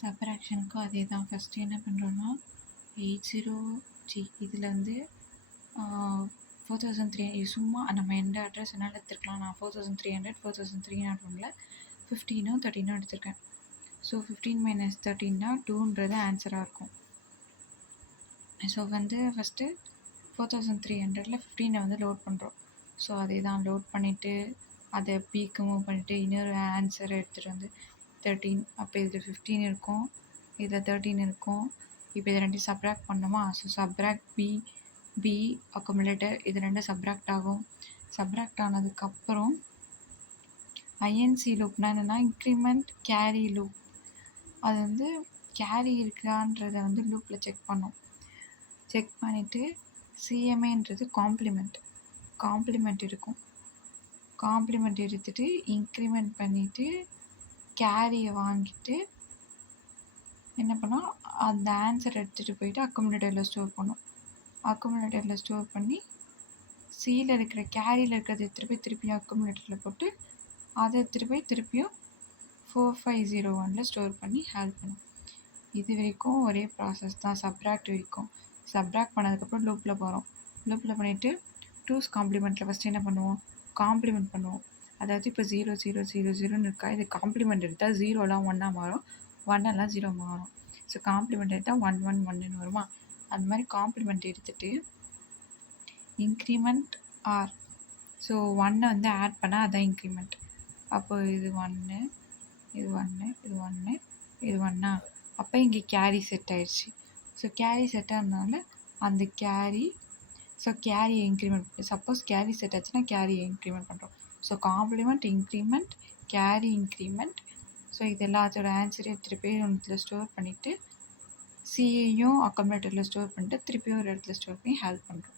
சப்ராக்ஷனுக்கும் அதே தான். ஃபஸ்ட்டு என்ன பண்ணுறோன்னா 80 இதில் வந்து 4300 சும்மா நம்ம எந்த அட்ரஸ் வேணாலும் எடுத்துருக்கலாம். நான் 4300 4301 15 13 எடுத்திருக்கேன். ஸோ 15 - 13 2ன்றது ஆன்சராக இருக்கும். ஸோ வந்து ஃபஸ்ட்டு 4300 15 வந்து லோட் பண்ணுறோம். ஸோ அதே தான் லோட் பண்ணிவிட்டு அதை பீக்கு மூவ் பண்ணிவிட்டு இன்னொரு ஆன்சரை எடுத்துகிட்டு வந்து 13. அப்போ இதில் 15 இருக்கும், இதில் 13 இருக்கும். இப்போ இதை ரெண்டு சப்ராக்ட் பண்ணோமா? ஸோ சப்ராக்ட் பி அக்குமுலேட்டர் இது ரெண்டும் சப்ராக்ட் ஆகும். சப்ராக்ட் ஆனதுக்கப்புறம் ஐஎன்சி லூப்னா என்னென்னா இன்க்ரிமெண்ட் கேரி லூப். அது வந்து கேரி இருக்கான்றதை வந்து லூப்பில் செக் பண்ணோம். செக் பண்ணிவிட்டு சிஎம்ஏன்றது காம்ப்ளிமெண்ட் இருக்கும். காம்ப்ளிமெண்ட் எடுத்துகிட்டு இன்க்ரிமெண்ட் பண்ணிவிட்டு கேரியை வாங்கிட்டு என்ன பண்ணோம், அந்த ஆன்சர் எடுத்துகிட்டு போயிட்டு அக்குமுலேட்டரில் ஸ்டோர் பண்ணோம். அக்குமுலேட்டரில் ஸ்டோர் பண்ணி சியில் இருக்கிற கேரியில் இருக்கிறது எடுத்துகிட்டு போய் திருப்பியும் அக்குமுலேட்டரில் போட்டு அதை எடுத்துகிட்டு போய் திருப்பியும் 4501 ஸ்டோர் பண்ணி ஹேல் பண்ணும். இது வரைக்கும் ஒரே ப்ராசஸ் தான். சப்ராக்ட் வரைக்கும். சப்ராக்ட் பண்ணதுக்கப்புறம் லூப்பில் போகிறோம். லூப்பில் பண்ணிவிட்டு 2's காம்ப்ளிமெண்ட்டில் ஃபஸ்ட்டு என்ன பண்ணுவோம், காம்ப்ளிமெண்ட் பண்ணுவோம். அதாவது இப்போ 0 0 0 0ன்னு இருக்கா, இது காம்ப்ளிமெண்ட் எடுத்தால் 0லாம் 1ஆக மாறும், 1எல்லாம் 0 மாறும். ஸோ காம்ப்ளிமெண்ட் எடுத்தால் 1 1 1ன்னு வருமா? அந்த மாதிரி காம்ப்ளிமெண்ட் எடுத்துகிட்டு இன்க்ரிமெண்ட் ஆர். ஸோ 1 வந்து ஆட் பண்ணால் அதான் இன்க்ரிமெண்ட். அப்போது இது 1 இது 1 இது 1 இது 1. அப்போ இங்கே கேரி செட் ஆயிடுச்சு. ஸோ கேரி செட் ஆனதுனால அந்த கேரி, ஸோ கேரியை இன்க்ரிமெண்ட், சப்போஸ் கேரி செட் ஆச்சுன்னா கேரியை இன்க்ரிமெண்ட் பண்ணுறோம். So complement increment carry increment. So இது எல்லாத்தோட ஆன்சரையும் எடுத்துகிட்டு போய் ஒன்றில் ஸ்டோர் பண்ணிவிட்டு சிஏயும் அக்குமுலேட்டரில் ஸ்டோர் பண்ணிட்டு திருப்பியும் ஒரு இடத்துல ஸ்டோர் பண்ணி ஹேல் பண்ணுறோம்.